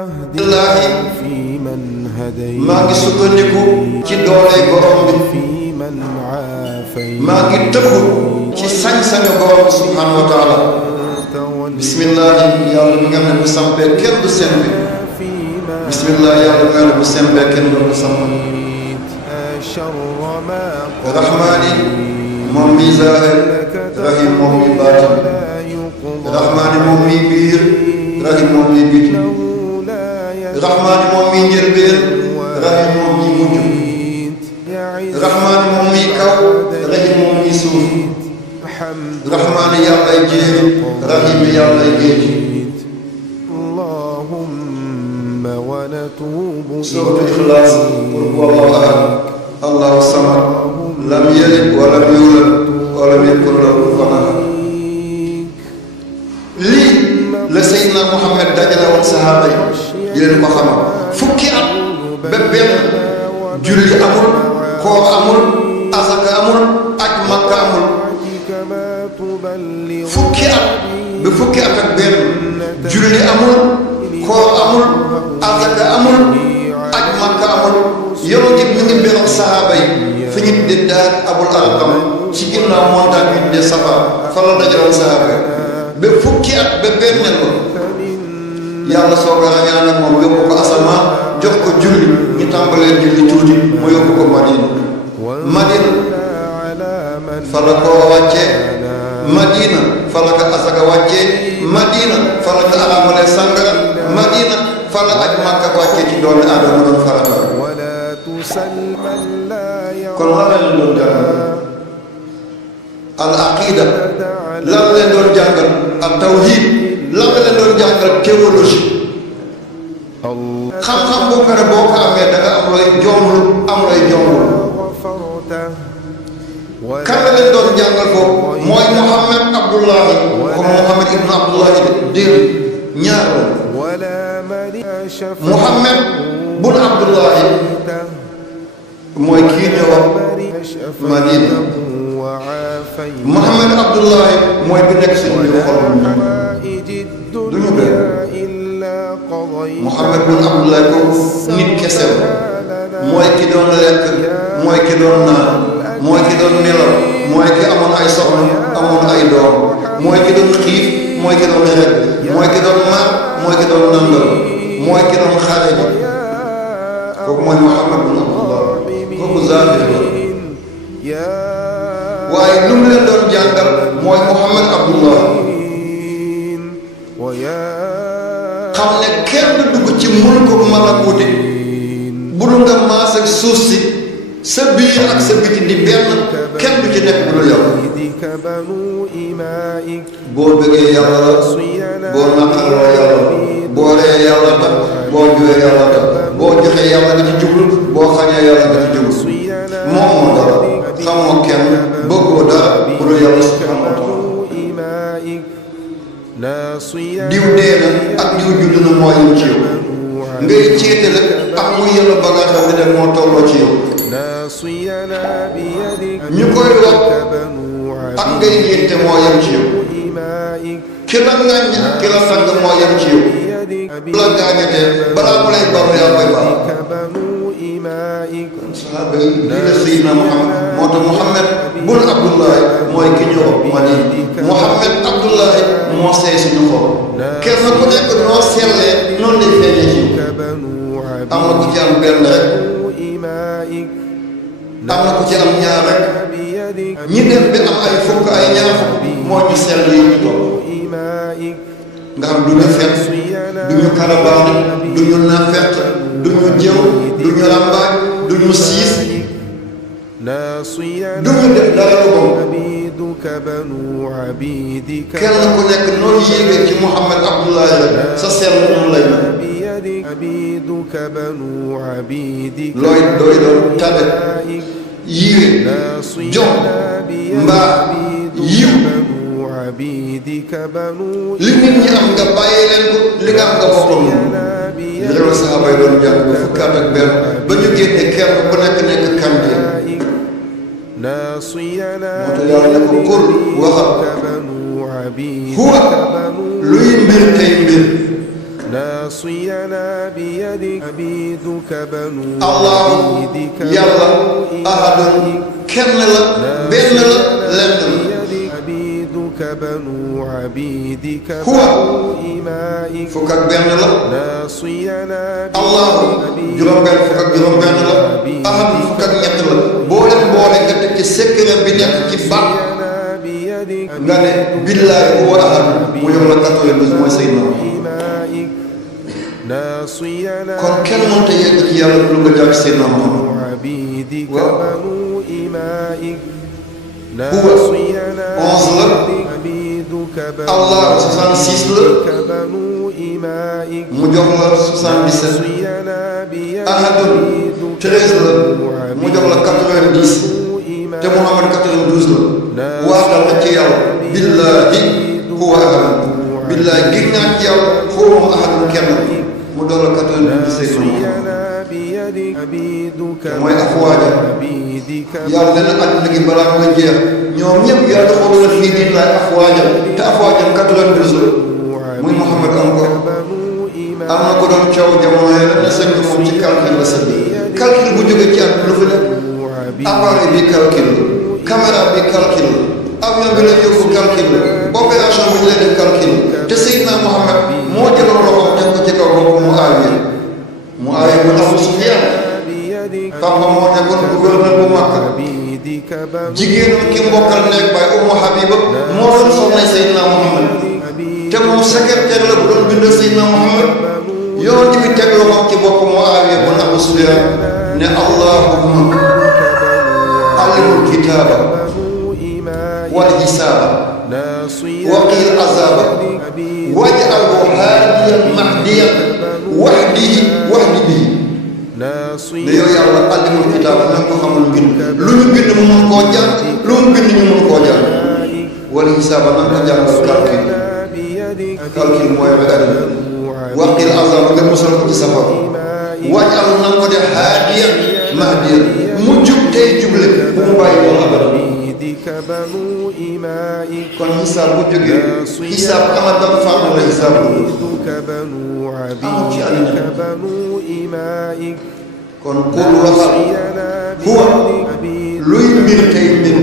wahdina fiman hadayt maa ngi sukkandiku ci dooley borom bi maa ngi tëbb ci sañ-sañu borom bi subhanahu wa taala bismillahi yàlla mi nga xam ne bu sampee kenn du sembe bismillah yàlla mi nga xam ne bu sembee kenn du samp rahmaani moom mi zaahir rahim moom mi baatin rahmaani moom mi biir rahim moom mi biti rahmaani moom mi njëlbeen rahim moom mi mujj rahmaani moom mi kaw rahim moom mi suuf rahmaani yàllay jéeri rahim yàllay géej suuratul Ixlaas qul huwallaahu ahad allaahu samad lam yalid wa lam yuulad wa lam yakun lahu kufuwan ahad lii la Seydina Muhammad dajale woon sahaaba yi di leen ko xamal fukki at ba benn julli amul koor amul asaka amul aj makka amul fukki at ba fukki at ak benn julli amul koor amul asaka amul aj makka amul yoroo ji mi ngi beroon sahaaba yi fi ñu tuddee daal abul arqam ci ginnaaw montagne bi ñu tuddee safa fa la dajaloon sahaaba yi ba fukki at ba benneel ko yàlla soog a rañaan ak moom yóbbu ko asamaan jox ko julli ñu tàmbalee julli tuuti mu yóbbu ko madina fa la ko wàccee madina fa la ko asaka wàccee madina fa la ko araamalee sangara madina fa la aj makka wàccee ci doomi aadama doon farata kon lan la leen doon jàngal al aqida lan la leen doon jàngal al tawhid lan la leen doon jàngal théologie xam-xam boo ko ne boo ko amee da nga am looy jombul am looy jombul kan la leen doon jàngal ko mooy Muhammad Abdullahi comme Muhammad ibnu Abdullahi déedéet ñaar la Muhammad bun Abdullahi mooy kii ñëwoon Madina Muhammad Abdullahi mooy bi nekk suñu biir xol du ñu benn Muhammad bun Abdullahi ko nit kese mooy ki doon lekk mooy ki doon naan mooy ki doon nelaw mooy ki amoon ay soxna amoon ay doom mooy ki doon xiif mooy ki doon rek mooy ki doon mar mooy ki doon nangal mooy ki doon xare ji kooku mooy Muhammad bin Abdullah kooku zaahir la waaye lu mu leen doon jàngal mooy Muhammad Abdullah xam ne kenn du dugg ci mulku malakuuti bu dul nga maas ak suuf si sa biir ak sa biti di benn kenn du ci nekk bu dul yow boo bëggee yàlla la boo naqarloo yàlla boo ree yàlla tax boo juwee yàlla tax boo joxee yàlla nga ci jublu boo xañee yàlla nga ci jublu moom moo dara xamoo kenn bëggoo dara bu dul yàlla subhanahu wa taala diw dee na ak diw judd na moo yem ci yow ngay ceetale ak mu yàlla ba nga xam ne dem moo tolloo ci yow ñu koy wax ak ngay ngénte moo yem ci yow ki la ŋàññ ak ki la sang moo yem ci yow la gaañatee balaa mu lay bar yaa koy baax kon sahaaba yi lii la Seydina Muhammad moo tax Muhammad bun Abdullahi mooy ki ñëw Madina Muhammad Abdullahi moo seey suñu xol kenn ku nekk noo sellee noonu lay feeñee ci am na ku ci am benn rek am na ku ci am ñaar rek ñi dem bi am ay fukk ay ñaar moo ñu sell yi ñu topp nga xam du ñu fet du ñu karabaani du ñu nafet du ñu jëw du ñu rambaaj du ñu siis du ñu def dara lu bon kenn ku nekk noonu yéegee ci Muhammad Abdullahi la sa sell noonu lay mel looy doy doon tabe yiwe jom mbaa yiw li nit ñi am nga bàyyi leen ko li nga am nga bokk moom li la saxaaba yi doon jàng ba fukki at ak benn ba ñu génne kenn ku nekk nekk candidat moo tax yàlla ne ko kul waxal huwa luy mbir tey mbir ناصينا بيدك عبيدك بنو الله يلا أحد كمل بين لندن عبيدك بنو عبيدك هو بنو إمائك فكك بين ناصينا الله جرم بين فكك جرم بين أحد فكك نيت بولن بولن كتك سكر بنيت كبار غاني بالله هو أحد ويوم لكتو يلوز موي سيدنا kon kenn mënta yegg ci yàlla lu nga jaar seen naam waaw huwa 11 la Allah 66 la mu jox la 77 ahadun 13 la mu jox la 90 te Muhammad 92 la waatal na ci yàlla billahi huwa ahad billahi gis naa ci yàlla foo moom ahadun kenn mu doon la 90 mooy afwaaja yàlla dana àdduna gi balaa nga jeex ñoom ñëpp yàlla xool la fii nii laay afwaaja te afwaaja 92 muy Muhammad am ko am na ko doon coow jamono yi la sëñ bi moom ci calcul la sëñ calcul bu jóge ci àdduna lu fi nekk appareil bi calcul caméra bi calcul avion bi la yóbbu calcul opération bi lay def calcul te Seydina Muhammad moo jëloon loxoom teg ko ci kaw bopp mu aawiya bu Abu Sufyaan papa moo nekkoon gouverneur bu Makka jigéenam ki mbokkal nekk bay Ummu Habiba moo doon soxna Seydina Muhammad te moom secrétaire la bu doon bindal Seydina Muhammad yoon bi teg loxoom ci bopp mu aawiya bu Abu Sufyaan ne allahumma allimul kitaaba wal hisaaba waqil azaaba waj'alhu haadiyan mahdiyan wahdi bihi ne yow yàlla allimul kitaab na nga ko xamal mbind lu ñu bind mu mën koo jàng lu mu bind ñu mën koo jàng wala hisaaba na nga ko jàngal calcul mooy rek waqil azaaba nga musal ko ci safar waj'alhu na nga ko def haadiyan mahdiyan mu jub tey juble bu mu bàyyi moom abada kon xisaab bu jógee xisaab amal ba fànn la xisaab amul ci àddina kon kul waxal huwa luy mbir tey mbir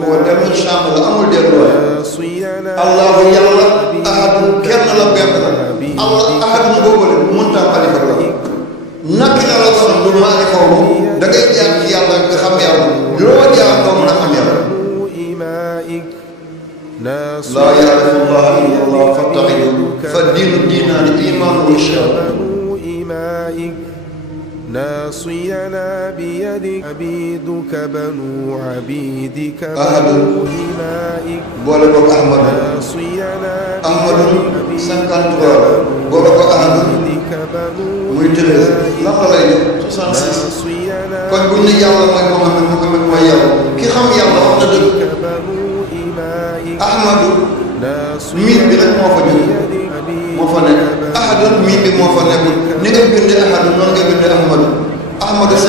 huwa tamit champ la amul delluwaay allahu yàlla ahadun kenn la benn la allah ahadun boobale munta alifa la nakira la kon du maarifa wu da ngay jaar ci yàlla nga xam yàlla loo jaar doo mën a xam yàlla laa yaarifu llaha illa allah fattaxidu fa diinu diinaani imaanu wa shahada ناصينا بيدك عبيدك بنو عبيدك بنو إمائك بولك أحمد أحمد 53 بولك أحمد muy 13 lan la lay jox 66 kon buñ ne yàlla mooy Muhammad mooy yàlla ki xam yàlla wax na dëgg Ahmadu miin bi rek moo fa jóg moo fa nekk ahadu miin bi moo fa nekkul ni nga bindee ahadu noonu nga bindee Ahmadu Ahmadu 53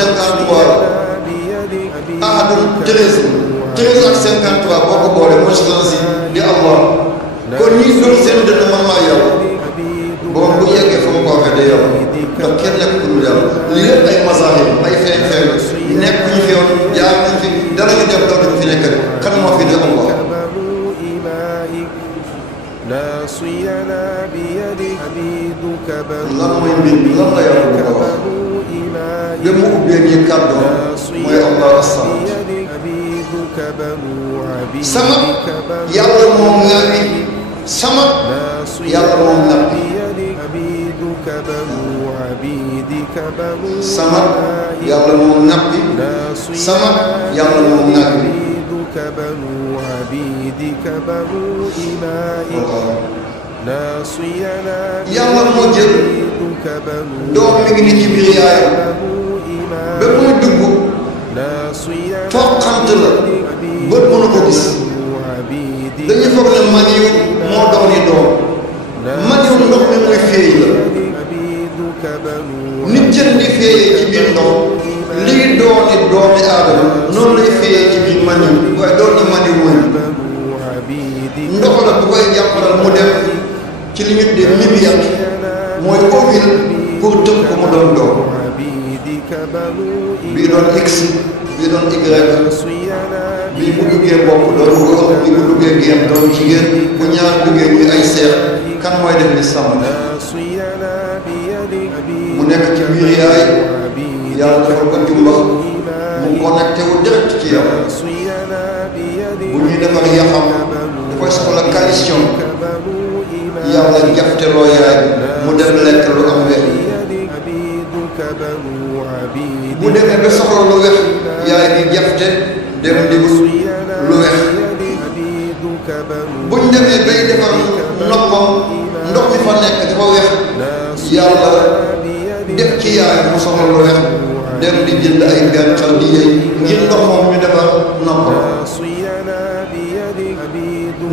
ahadu 13 ak 53 boo ko boole mooy 66 di Allah kon ñi doon seen dënn man maa yàlla boobu bu yeggee fa mu ko waxee day yàlla ndax kenn nekk ku dul yàlla lii lépp ay masaahib ay feeñ nekk ñu fi yoon jaar nañ fi dara ñu def dara ñu fi nekk kan moo fi ne Allah lan mooy mbir mi lan la yàlla bu ko wax ba mu ubbee nii kàddu mooy Allah as-Samad sama yàlla moom ngàppi sama yàlla moom ngàppi sama yàlla moom ngàppi sama yàlla moom ngàppi yàlla moo jël doom mi ngi ni ci biir yaayam ba muy dugg toqant la bët mënu ko gis dañuy foog ne maniyu moo doon ni doom maniyu ndox mi muy féey la nit jën di féeyee ci biir ndox lii dooni doomi aadama noonu lay féeyee ci biir maniyu waaye doon ni maniyu mooy ndox la bu koy jàppalal mu dem ci li ñu tuddee mimiyat mooy ovule pour tëb ko mu doon doom bii doon x bii doon y bii bu duggee bopp doon góor bii bu duggee génn doon jigéen bu ñaar duggee ñuy ay seex kan mooy def ni sàmm mu nekk ci biir yaay yàlla defal ko jumba mu connecté wu direct ci yow bu ñuy defar yaxam dafay soxla calcium yàlla jafteloo yaay mu dem lekk lu am wex bu demee ba soxla lu wex yaay bi jafte dem di lu wex buñ demee bay defar noppam ndox mi fa nekk dafa wex yàlla def ci yaay mu soxla lu wex dem di jënd ay gàncax di yëy ngir ndox moom ñu defar noppam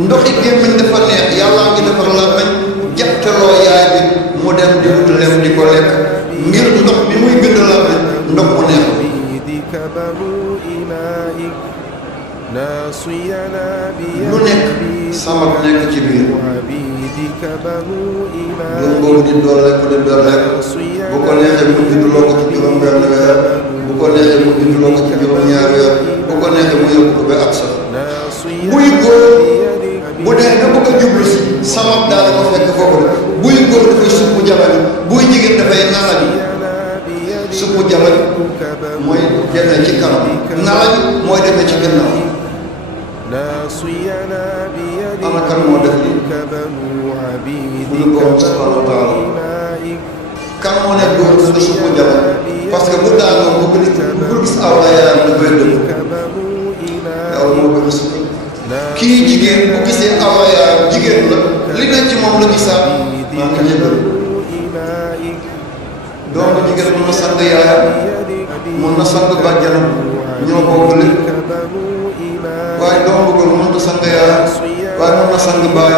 ndoxi gémmiñ dafa neex yàlla ngi defar làmmiñ jafteloo yaay bi mu dem di wut lem di ko lekk ngir ndox mi muy bind làmmiñ ndox mu neex lu nekk sabab nekk ci biir doom boobu di dooleeku bu ko neexee mu judduloo ko ci juróom-benn weer bu ko neexee mu judduloo ko ci juróom-ñaari weer bu ko neexee mu yóbbu ko ba ak sax buy góor bu dee nga bëgg a jublu si sabab daal ko fekk foofu de buy góor dafay suppu jabal buy jigéen dafay nalal suppu jabal mooy demee ci kanam nalal mooy demee ci gannaaw ana kan moo def lii bu ñu borom subhanahu wa taala kan moo ne góor nga suppu jabal parce que bu daanoo bu gis awra yaayam da koy dëgg yow moo gën a suppu kii jigéen bu gisee awra yaayam jigéen la li nekk ci moom la gisaat maa ngi jëgal doomu jigéen mën na sang yaayam mën na sang bàjjanam ñoo bokk lépp waaye doom bu góor mën na sang yaayam waaye mën na sang baay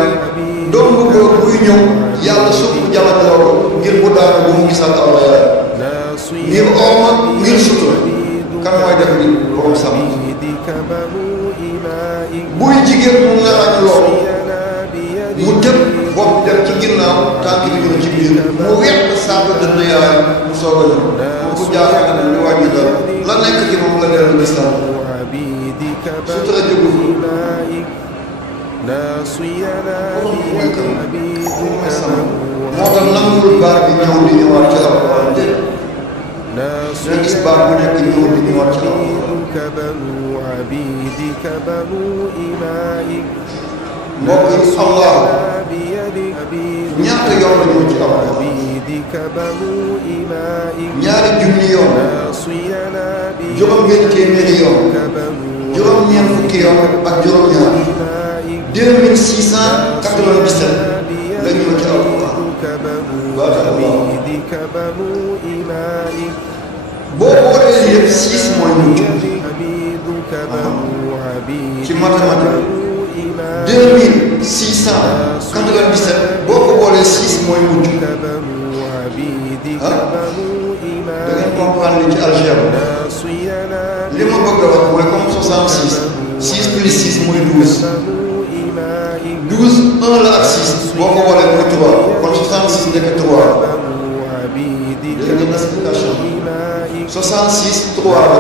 doom bu góor buy ñëw yàlla suuf jalanoo ko ngir bu daanu bu mu gisaat awra yaayam ngir orma ngir sutura kan mooy def ni borom sàmm buy jigéen mu ngarañ lool mu tëb bopp dem ci ginnaaw tànk bi ñëw ci biir mu wet sàmm dënn yaayam mu soog a ñëw mu ko jaaxal na ñu wàññi dara la nekk ci moom la dellu gis tam sutura jógu fi moo tax nangul baat bi ñëw di ñëwaat ci alquran de nga gis baat bu nekk ñëw di ñëwaat ci alquran mbokk yi allah ñaata yoon la ñëw ci alquran ñaari junni yoon juróom-benn téeméeri yoon juróom-ñeent fukki yoon ak juróom-ñaar 2697 la ñëw ci alquran baata allah boo boolee yëpp 6 mooy mujj ci mathématique 2697 boo ko boolee 6 mooy mujj ah da ngeen comprendre ci algèbre li ma bëgg a wax mooy comme 66 6 plus 6 mooy 12 1 la ak 6 boo ko boolee mooy 3 kon 66 nekk 3 dégg ngeen explication 66 3 la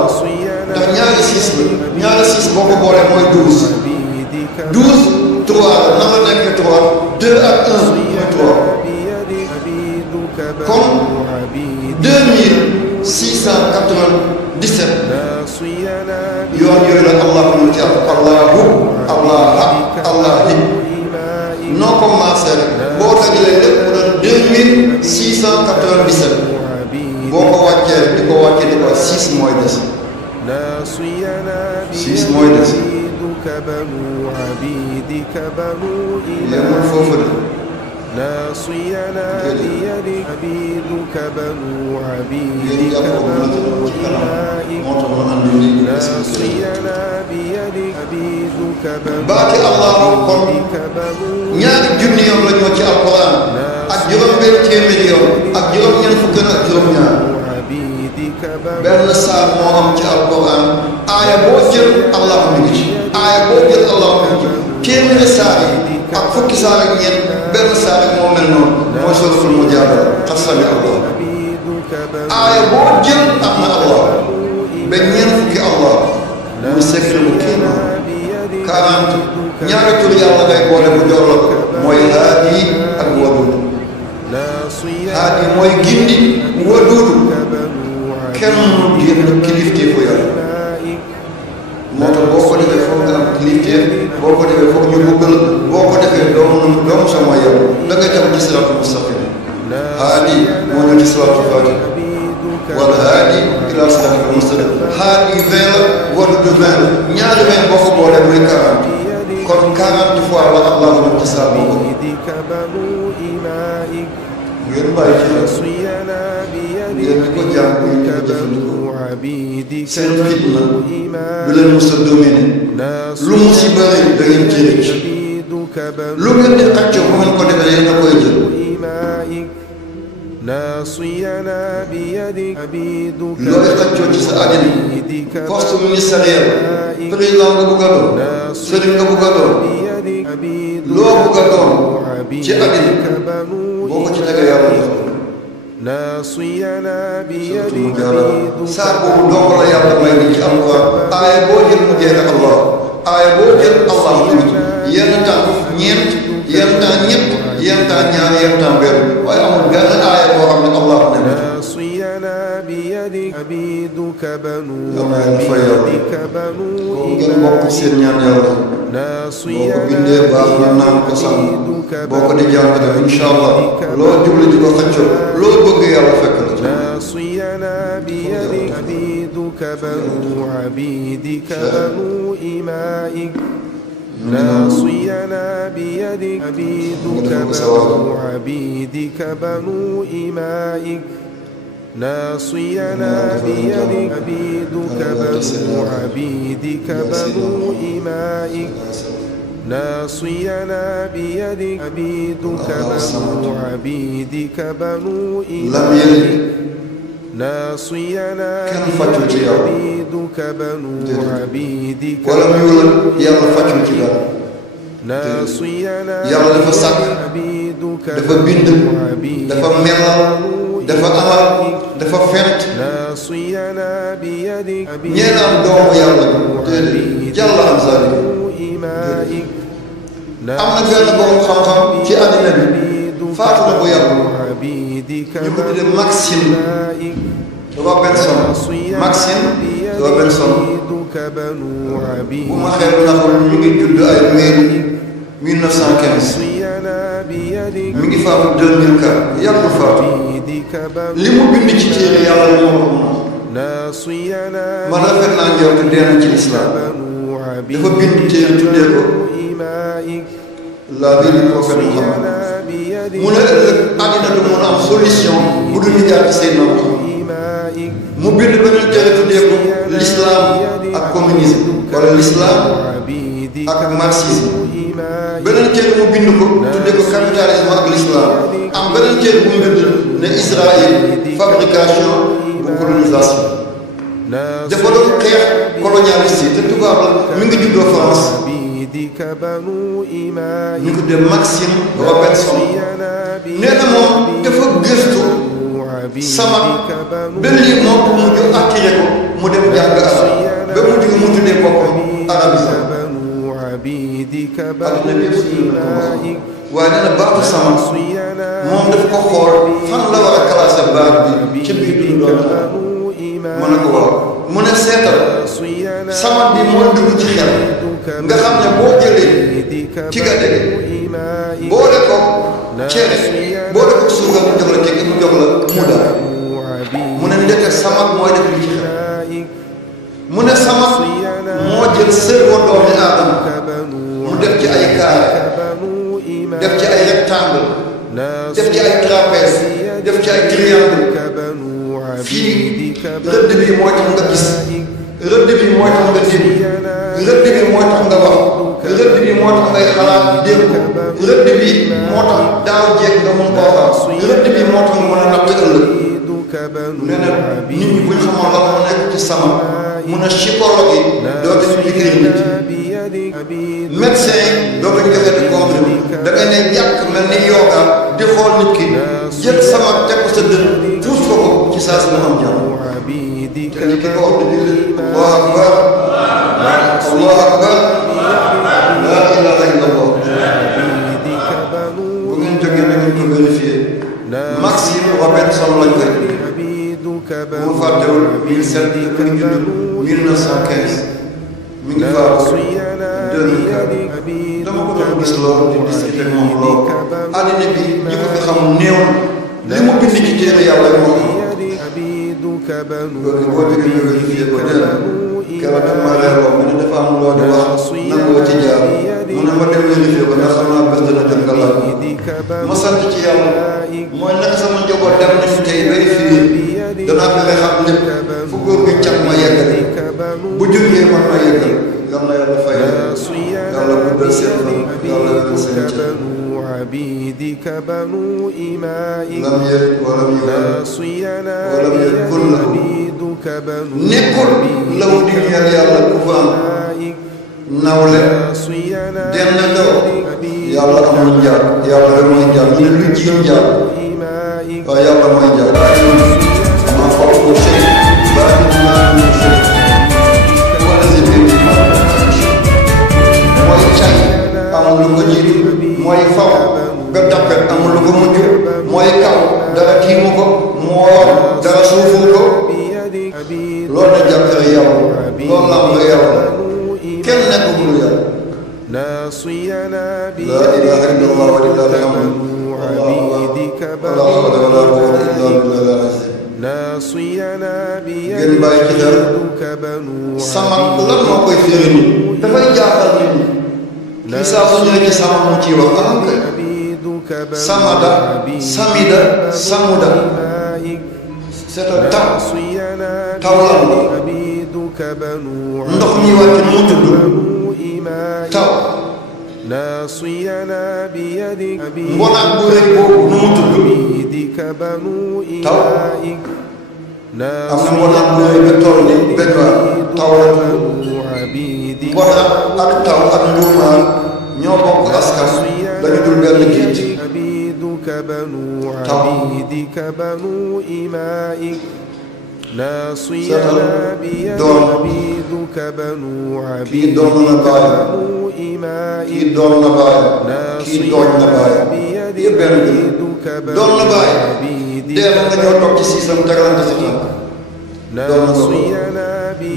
ndax ñaari 6 la ñaari 6 boo ko boolee mooy 12 3 la nan la nekk 3 2 ak 1 mooy 3 kon 2697 yoon yooyu la allah mu ci allahu allahi noo commencé rek boo dajalee lépp mu doon 2697 boo ko wàccee rek di ko wàccee di ko 6 mooy des 6 mooy des yemul foofu de ناصينا بيدك عبيدك بنو عبيدك بنو إمائك ناصينا بيدك عبيدك بنو عبيدك بنو ñaari junni yoon la ñu ci alquran ak juróom-benn téeméeri yoon ak juróom-ñeent fukk ak juróom-ñaar benn saar moo am ci alquran aaya boo jël allah mi ngi ci aaya boo jël allah mi ngi ci téeméeri saar yi ak fukki saar ak ñeent benn saa rek moo mel noonu mooy suratul Mujaadala qad sami Allah aaya boo jël am na Allah ba ñeent fukki Allah muy secret bu kii 40 ñaari tur yàlla ngay boole bu jox la ko mooy haadi ak waduud haadi mooy gindi waduudu kenn mënul génn kilifteefu yàlla moo tax boo ko defee foog nga am kilifteef boo ko defee foog ñu bëgg la boo ko defee doomu sama yow da ngay tam ci siraatul mustaqim haadi moo ñëw ci salaatul faatiha wala haadi ila siraatil mustaqim haadi 20 la waduudu 20 la ñaari 20 boo ko boolee muy 40 kon 40 fois la Allah ñu ci saa boobu ngeen bàyyi ci ngeen di ko jàng ngeen di ko jëfandikoo seen fitna du leen mos a dominer lu mu si bëri da ngeen ci rëcc lu ngeen di xàccoo bu ngeen ko defee yéen a koy jël looy xàccoo ci sa àddina poste ministériel président nga bëgg a doon sëriñ nga bëgg a doon loo bëgg a doon ci àddina boo ko ci tegee yàlla jox surtout mu jaara saa boobu dong la yàlla may ni ci alquran aaya boo jël mu jeex Allah aaya boo jël Allah tamit yenn temps ñeent yenn temps ñett yenn temps ñaar yenn temps benn waaye amul benn aaya boo xam ne Allah ne yàlla fa yàlla koo ngeen bokk seen ñaan yàlla boo ko bindee baax na naan ko sax boo ko di jàng def incha allah loo jublu di ko xëccoo loo bëgg yàlla fekk la ci ناصينا بيدك عبيدك بنو عبيدك بنو إمائك ناصينا بيدك عبيدك بنو عبيدك بنو إمائك ناصينا بيدك عبيدك بنو عبيدك بنو إمائك ناصينا عبيدك بنو عبيدك ولم يولد يلا فاتو ci dara ناصينا yàlla dafa sàkk dafa bind dafa melal dafa amal dafa fent ñeen am doomu yàlla déedéet jàlla am sali am na benn borom xam-xam ci àddina bi faatu na bu yàgg ñu ko tuddee Maxime Robinson Maxime Robinson bu ma xeeb ndax ñu ngi judd ay 1915 mi ngi faatu 2004 yàggul faatu li mu bind ci téere yàlla moo ko mën man rafet naa njort dee na ci lislaam dafa bind téere tuddee ko la vie du prophète Muhammad mu ne ëllëg àddina du mën a am solution bu dul ñu jaar ci seen nopp mu bind beneen téere tuddee ko l'islam ak communisme wala l'islam ak marxisme beneen téere mu bind ko tuddee ko capitalisme ak l'islam am beneen téere bu mu bind ne Israël fabrication bu colonisation dafa doon xeex colonialiste yi te tubaab la mi ngi juddoo France ñu ko de Maxime Robinson nee na moom dafa gëstu sama benn lii moo ko mujj attiré ko mu dem jàng arab ba mujj mu tuddee boppam arabisant adduna bi yëpp waaye nee na baatu sama moom daf ko xool fan la war a classé baat bi ci biir dundu doomu mu ne ko waaw mu ne seetal sama bi moo dugg ci xel nga xam ne boo jëlee ci ga dégg boole ko cere boole ko suukar mu jox la kekk mu jox la muda mu ne ndeke sama mooy def li ci xel mu ne sama moo jël cerveau doomi aadama mu def ci ay carré def ci ay rectangle def ci ay trapèze def ci ay triangle fii rëdd bi mooy tax nga gis rëdd bi mooy tax nga dégg rëdd bi mooy tax nga wax rëdd bi moo tax ngay xalaat dégg ko rëdd bi moo tax daaw jeeg nga mun koo xam rëdd bi moo tax nga mën a natt ëllëg nee na nit ñi buñ xamoon la moo nekk ci sama mun a psychologue yi doo def liggéey nit médecin yi dootuñ joxe di comprimé da ngay ne jàkk mel ni yooga di xool nit ki jël sama teg ko sa dënn puus ko ci saa si mu am jàmm te ni ki ko wax di julli allahu akbar allahu akbar la ilaha illallah bu ngeen jógee na ngeen ko vérifié Maxime Robinson lañ koy bu mu fàttewul 1915 mi ngi faatu 2004 dama ko doon gis loolu di discuter moom loolu àddina bi ñi ko fi xam néew li mu bind ci téere yàlla moo xam loolu boo déggee ñu vérifié ko dell keroog daf ma reeroo mu ne dafa am loo di wax nangoo ci jaar mu ne ma dem vérifié ko ndax xam naa bés dana jot nga laaj ma sant ci yàlla mooy nag sama njaboot dem nañu tey vérifié danaa fexe xam lépp fu góor gi cat ma yeggal bu jógee man ma yeggal yal na yàlla fay yàlla guddal seen fan yàlla wéral seen cër lam yalid walam yulad walam yakun lahu nekkul law di ñeel yàlla ku fa am nawle denn ndaw yàlla amul njaar yàlla rek mooy njaar ñu ne lu jiim njaar waaye yàlla mooy njaar ma fawqa shay baatin ma min shay wala si biir mooy cay amul lu ko jiitu mooy faw nga dappet amul lu ko mujj mooy kaw dara tiimu ko moo dara suufu ko loolu na jàppale yàlla loolu la am nga yàlla kenn nekkul yàlla laa ilaaha illallah wa lillahi alhamdu wala hawla wala quwwata illa billahi ngeen bàyyi ci xel sama lan moo koy firi nit dafay jaaxal nit ñi kii saa su ñëwee ci sama mu ciy wax am kay samada samida samuda c'est un taw lan la ndox mi wàcc mu tudd taw mbonaat bu rëy boobu nu mu tudd taw am na mbonaat bu rëy ba toll ni béjwaar taw la tudd mbonaat ak taw ak njuumaan ñoo bokk askan dañu dul benn géej taw seetal doon kii doon na baayam kii doon na baayam kii dooñ na baayam yëpp benn bi doon na baayam dee na nga ñoo toog ci siisam tegalante sa tànk doon na ko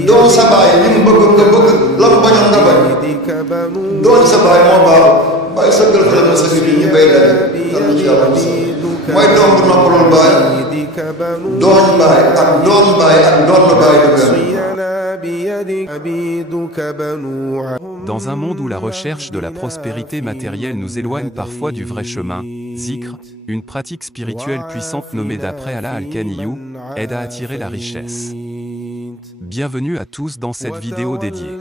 doon sa baay li mu bëgg nga bëgg la mu bañoon nga bañ doon sa baay moo baax waaye sa gël fa la sa gir ñu bay daje dana ci yàlla mooy doom bu noppalul baay doon baay ak doon baay ak doon na baay du benn. Dans un monde où la recherche de la prospérité matérielle nous éloigne parfois du vrai chemin, Zikr, une pratique spirituelle puissante nommée d'après Allah Al-Kaniyou, aide à attirer la richesse. Bienvenue à tous dans cette vidéo dédiée.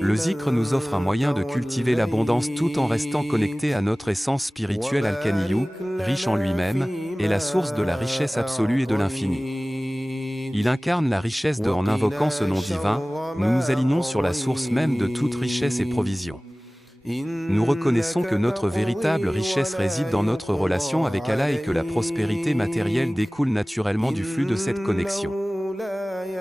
Le Zikr nous offre un moyen de cultiver l'abondance tout en restant connecté à notre essence spirituelle Al-Kaniyou, riche en lui-même, et la source de la richesse absolue et de l'infini. Il incarne la richesse en invoquant ce nom divin, nous nous alignons sur la source même de toute richesse et provision. Nous reconnaissons que notre véritable richesse réside dans notre relation avec Allah et que la prospérité matérielle découle naturellement du flux de cette connexion.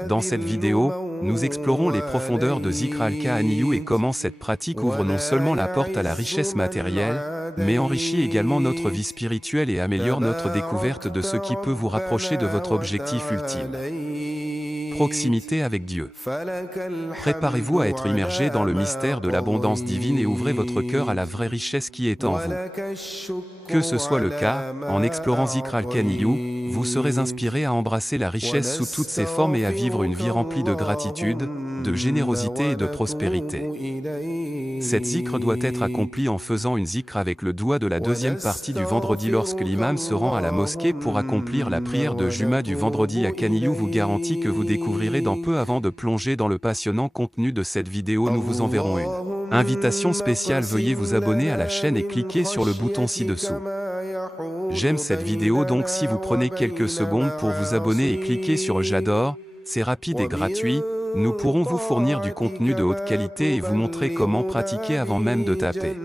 Dans cette vidéo, nous explorons les profondeurs de Zikr Al-Kaniyou et comment cette pratique ouvre non seulement la porte à la richesse matérielle, mais enrichit également notre vie spirituelle et améliore notre découverte de ce qui peut vous rapprocher de votre objectif ultime. Proximité avec Dieu. Préparez-vous à être immergé dans le mystère de l'abondance divine et ouvrez votre cœur à la vraie richesse qui est en vous. Que ce soit le cas, en explorant Zikr Al-Kaniyou, vous serez inspiré à embrasser la richesse sous toutes ses formes et à vivre une vie remplie de gratitude, de générosité et de prospérité. Cette zikr doit être accomplie en faisant une zikr avec le doigt de la deuxième partie du vendredi lorsque l'imam se rend à la mosquée pour accomplir la prière de Juma du vendredi à Kaniyou vous garantit que vous découvrirez dans peu avant de plonger dans le passionnant contenu de cette vidéo. Nous vous enverrons une invitation spéciale, veuillez vous abonner à la chaîne et cliquer sur le bouton ci-dessous. J'aime cette vidéo, donc si vous prenez quelques secondes pour vous abonner et cliquer sur j'adore, c'est rapide et gratuit. Nous pourrons vous fournir du contenu de haute qualité et vous montrer comment pratiquer avant même de taper.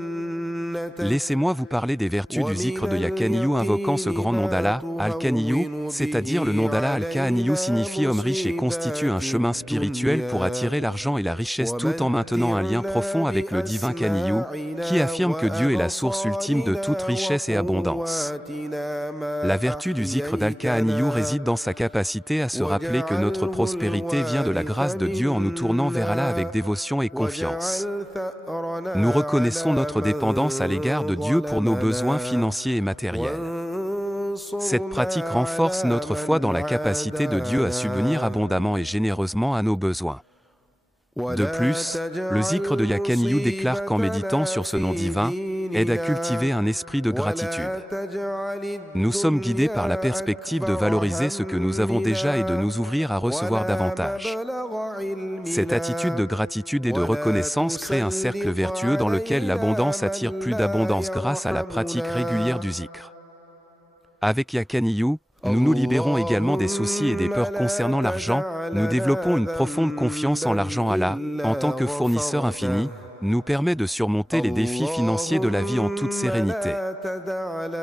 Laissez-moi vous parler des vertus du zikr de Yakaniyu invoquant ce grand nom d'Allah, Al-Kaniyu, c'est-à-dire le nom d'Allah Al-Kaniyu signifie homme riche et constitue un chemin spirituel pour attirer l'argent et la richesse tout en maintenant un lien profond avec le divin Kaniyu, qui affirme que Dieu est la source ultime de toute richesse et abondance. La vertu du zikr d'Al-Kaniyu réside dans sa capacité à se rappeler que notre prospérité vient de la grâce de Dieu en nous tournant vers Allah avec dévotion et confiance. Nous reconnaissons notre dépendance à l'égard de Dieu pour nos besoins financiers et matériels. Cette pratique renforce notre foi dans la capacité de Dieu à subvenir abondamment et généreusement à nos besoins. De plus, le zikr de Yakaniyu déclare qu'en méditant sur ce nom divin, aide à cultiver un esprit de gratitude. Nous sommes guidés par la perspective de valoriser ce que nous avons déjà et de nous ouvrir à recevoir davantage. Cette attitude de gratitude et de reconnaissance crée un cercle vertueux dans lequel l'abondance attire plus d'abondance grâce à la pratique régulière du zikr. Avec Yakaniyu, nous nous libérons également des soucis et des peurs concernant l'argent, nous développons une profonde confiance en l'argent. Allah, en tant que fournisseur infini, nous permet de surmonter les défis financiers de la vie en toute sérénité.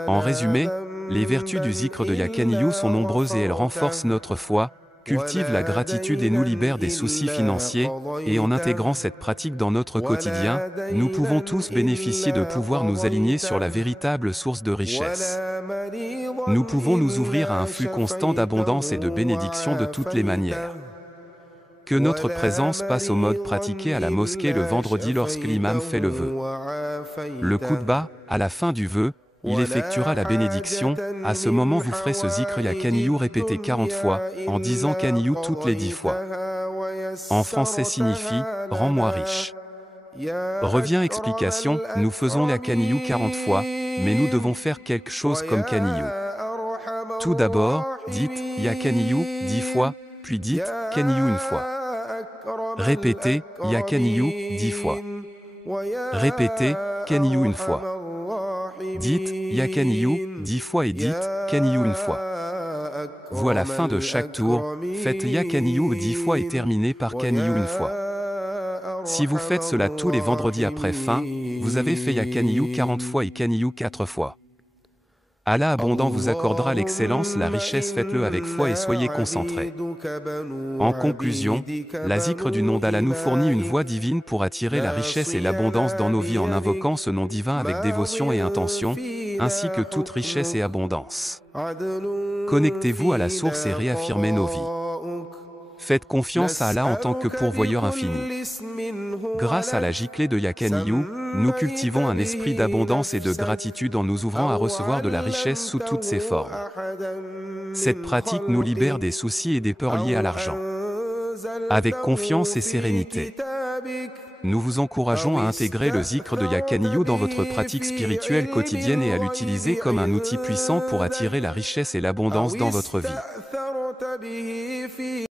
En résumé, les vertus du zikr de Yakaniyu sont nombreuses et elles renforcent notre foi, cultivent la gratitude et nous libèrent des soucis financiers, et en intégrant cette pratique dans notre quotidien, nous pouvons tous bénéficier de pouvoir nous aligner sur la véritable source de richesse. Nous pouvons nous ouvrir à un flux constant d'abondance et de bénédiction de toutes les manières. Que notre présence passe au mode pratiqué à la mosquée le vendredi lorsque l'imam fait le vœu. Le khutba, à la fin du vœu, il effectuera la bénédiction. À ce moment vous ferez ce zikr Yakaniyu répété 40 fois, en disant Kaniyu toutes les 10 fois. En français signifie « Rends-moi riche ». Revient explication, nous faisons la Kaniyu 40 fois, mais nous devons faire quelque chose comme Kaniyu. Tout d'abord, dites Yakaniyu 10 fois, puis dites Kaniyu une fois. Répétez Yakaniyu 10 fois. Répétez Kaniyu une fois. Dites Yakaniyu 10 fois et dites Kaniyu une fois. Vous à la fin de chaque tour, faites Yakaniyu 10 fois et terminez par Kaniyu une fois. Si vous faites cela tous les vendredis après fin, vous avez fait Yakaniyu 40 fois et Kaniyu 4 fois. Allah abondant vous accordera l'excellence, la richesse, faites-le avec foi et soyez concentrés. En conclusion, la zikr du nom d'Allah nous fournit une voie divine pour attirer la richesse et l'abondance dans nos vies en invoquant ce nom divin avec dévotion et intention, ainsi que toute richesse et abondance. Connectez-vous à la source et réaffirmez nos vies. Faites confiance à Allah en tant que pourvoyeur infini. Grâce à la giclée de Yakaniyu, nous cultivons un esprit d'abondance et de gratitude en nous ouvrant à recevoir de la richesse sous toutes ses formes. Cette pratique nous libère des soucis et des peurs liées à l'argent. Avec confiance et sérénité, nous vous encourageons à intégrer le zikr de Yakaniyu dans votre pratique spirituelle quotidienne et à l'utiliser comme un outil puissant pour attirer la richesse et l'abondance dans votre vie.